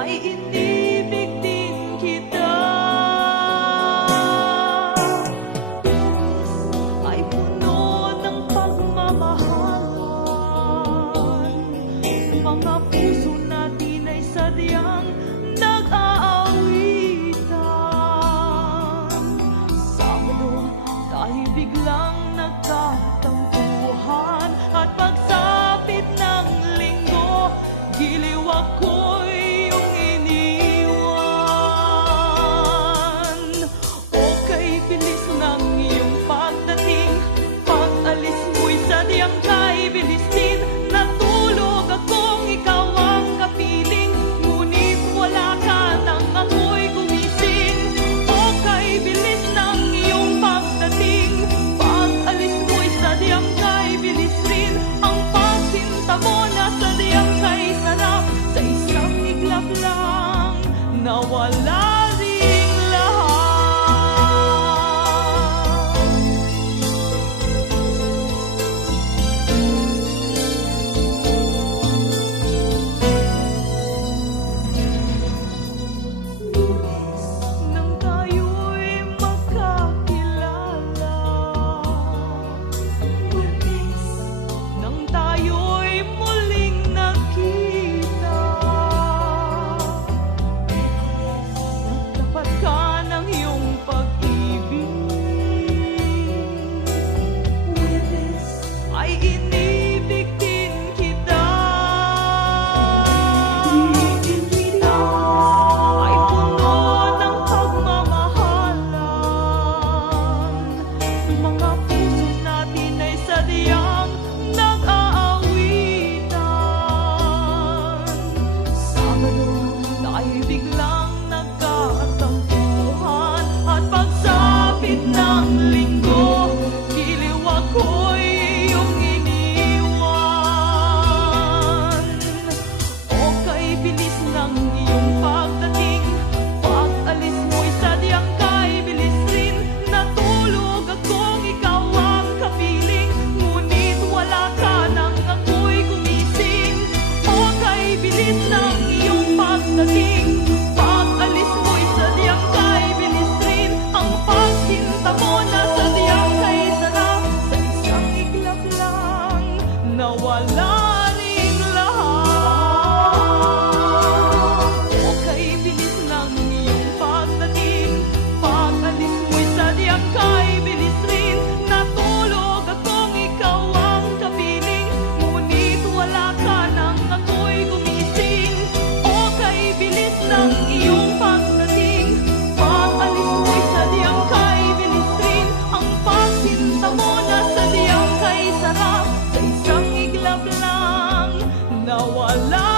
ay inibig din kita. Ay puno ng pagmamahalan, mga puso natin ay sadyang nag-aawitan. Sabado tayo biglang nagkatampuhan, at pagsapit ng linggo, giliw ako'y iyong iniwan. O kay bilis ng iyong pagdating, pag-alis mo'y sadyang kay bilis din. Natulog akong ikaw ang kapiling, ngunit wala ka nang ako'y gumising. O kay bilis ng iyong pagdating, pag-alis mo'y sadyang kay bilis rin. Ang pagsinta mo na sadyang kay sarap, sa isang iglap lang nawala ring lahat. Nang tayo'y magkakilala, nang tayo'y muling nakita, nagtapat ka ng iyong pag-ibig, ay inibig din kita. Ay puno ng pagmamahalan, mga puso natin ay sadyang nag-aawitan. Sabado tayo'y biglang nagkatampuhan, at pagsapit ng linggo, giliw ako'y iyong iniwan. O kay bilis ng iyong pagdating, pag-alis mo'y sadyang kay bilis rin. Natulog akong ikaw ang kapiling, ngunit wala ka nang ako'y gumising. O kay bilis ng iyong pagdating, pag-alis mo'y sadyang kay bilis rin. Ang pagsinta mo na sadyang kay sarap, sa isang iglap lang nawala ring lahat. O kay bilis ng iyong pagdating, pag-alis mo'y sadyang kay bilis rin. Natulog akong ikaw ang kapiling, ngunit wala ka nang ako'y gumising. O kay bilis ng iyong pagdating, pag-alis mo'y sadyang kay bilis rin. Ang pagsinta mo na sadyang kay sarap, sa isang iglap lang nawala